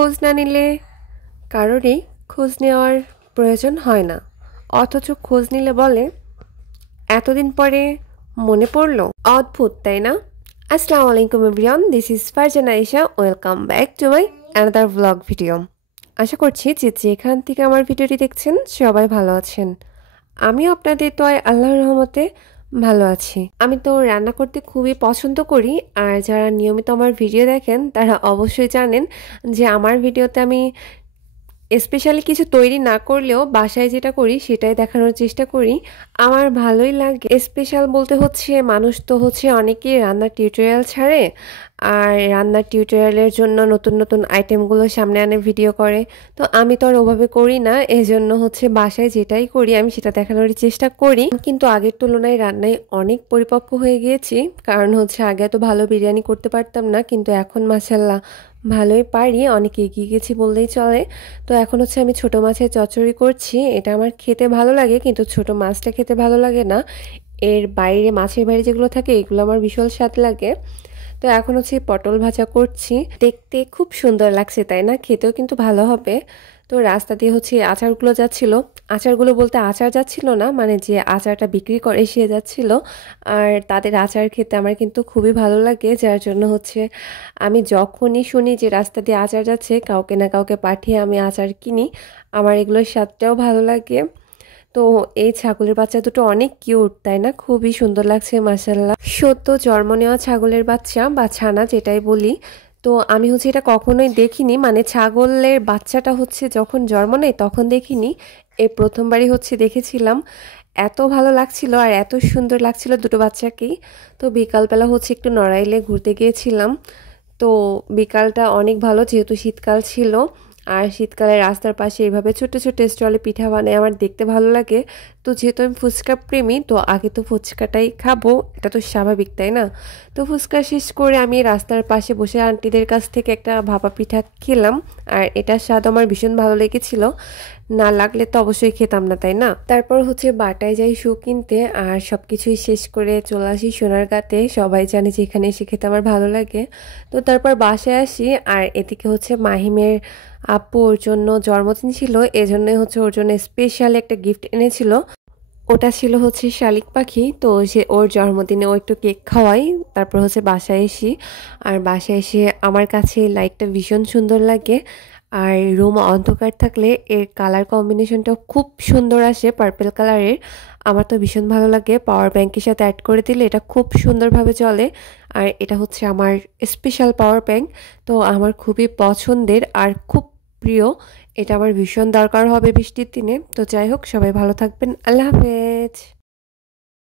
খোঁজ না নিলে কারোরই খোঁজ নেওয়ার প্রয়োজন হয় না, অথচ খোঁজ নিলে বলে এতদিন পরে মনে পড়লো। অদ্ভুত তাই না? আসসালামু আলাইকুম everyone, this is Farzana Ayesha. Welcome back to my another vlog video. আশা করছি যে যেখান থেকে আমার ভিডিওটি দেখছেন সবাই ভালো আছেন। আমিও আপনাদের দোয়ায় আল্লাহর রহমতে ভালো আছি। আমি তো রান্না করতে খুবই পছন্দ করি, আর যারা নিয়মিত আমার ভিডিও দেখেন তারা অবশ্যই জানেন যে আমার ভিডিওতে আমি স্পেশালি কিছু তৈরি না করলেও বাসায় যেটা করি সেটাই দেখানোর চেষ্টা করি। আমার ভালোই লাগে। স্পেশাল বলতে হচ্ছে মানুষ তো হচ্ছে অনেকেই রান্নার টিউটোরিয়াল ছাড়ে, আর রান্নার টিউটোরিয়ালের জন্য নতুন নতুন আইটেমগুলো সামনে আনে ভিডিও করে। তো আমি তো আর ওভাবে করি না, এজন্য হচ্ছে বাসায় যেটাই করি আমি সেটা দেখানোর চেষ্টা করি। কিন্তু আগের তুলনায় রান্নায় অনেক পরিপক্ক হয়ে গিয়েছি, কারণ হচ্ছে আগে তো ভালো বিরিয়ানি করতে পারতাম না, কিন্তু এখন মাশাআল্লাহ ভালোই পারি, অনেক এগিয়ে গেছি বললেই চলে। তো এখন হচ্ছে আমি ছোট মাছের চচ্চড়ি করছি। এটা আমার খেতে ভালো লাগে, কিন্তু ছোট মাছটা খেতে ভালো লাগে না। এর বাইরে মাছের বাইরে যেগুলো থাকে এগুলো আমার ভীষণ স্বাদ লাগে। তো এখন হচ্ছে পটল ভাজা করছি। দেখতে খুব সুন্দর লাগছে তাই না? খেতেও কিন্তু ভালো হবে। তো রাস্তা দিয়ে হচ্ছে আচারগুলো যাচ্ছিল। আচারগুলো বলতে আচার যাচ্ছিল না, মানে যে আচারটা বিক্রি করে সে যাচ্ছিল। আর তাদের আচার খেতে আমার কিন্তু খুবই ভালো লাগে, যার জন্য হচ্ছে আমি যখনই শুনি যে রাস্তা দিয়ে আচার যাচ্ছে কাউকে না কাউকে পাঠিয়ে আমি আচার কিনি। আমার এগুলোর স্বাদটাও ভালো লাগে। তো এই ছাগলের বাচ্চা দুটো অনেক কিউট তাই না? খুবই সুন্দর লাগছে মাশাআল্লাহ। সদ্য জন্ম নেওয়া ছাগলের বাচ্চা বা ছানা যেটাই বলি, তো আমি হচ্ছে এটা কখনোই দেখিনি, মানে ছাগলের বাচ্চাটা হচ্ছে যখন জন্ম নেয় তখন দেখিনি, এই প্রথমবারই হচ্ছে দেখেছিলাম। এত ভালো লাগছিল আর এত সুন্দর লাগছিল দুটো বাচ্চাকেই। তো বিকালবেলা হচ্ছে একটু নড়াইলে ঘুরতে গিয়েছিলাম। তো বিকালটা অনেক ভালো, যেহেতু শীতকাল ছিল, আর শীতকালে রাস্তার পাশে এইভাবে ছোট ছোট স্টলে পিঠা বানায় আমার দেখতে ভালো লাগে। তো যেহেতু আমি ফুচকা প্রেমী, তো আগে তো ফুচকাটাই খাবো, এটা তো স্বাভাবিক তাই না? তো ফুচকা শেষ করে আমি রাস্তার পাশে বসে আন্টিদের কাছ থেকে একটা ভাপা পিঠা খেলাম, আর এটার স্বাদ আমার ভীষণ ভালো লেগেছিল। না লাগলে তো অবশ্যই খেতাম না তাই না? তারপর হচ্ছে বাটায় যাই শু কিনতে, আর সবকিছুই শেষ করে চলে আসি সোনারগাঁতে। সবাই জানে যে এখানে এসে খেতে আমার ভালো লাগে। তো তারপর বাসায় আসি, আর এদিকে হচ্ছে মাহিমের আপু ওর জন্য জন্মদিন ছিল, এজন্যই হচ্ছে ওর জন্য স্পেশাল একটা গিফট এনেছিল। ওটা ছিল হচ্ছে শালিক পাখি। তো সে ওর জন্মদিনে ও একটু কেক খাওয়াই, তারপর হচ্ছে বাসায় এসি। আর বাসায় এসে আমার কাছে লাইটটা ভীষণ সুন্দর লাগে, আর রুম অন্ধকার থাকলে এর কালার কম্বিনেশনটাও খুব সুন্দর আসে, পার্পল কালারের। আমার তো ভীষণ ভালো লাগে। পাওয়ার ব্যাংকের সাথে অ্যাড করে দিলে এটা খুব সুন্দরভাবে চলে। আর এটা হচ্ছে আমার স্পেশাল পাওয়ার ব্যাংক, তো আমার খুবই পছন্দের আর খুব প্রিয়। এটা আমার ভীষণ দরকার হবে বৃষ্টির দিনে। তো যাই হোক, সবাই ভালো থাকবেন। আল্লাহ হাফেজ।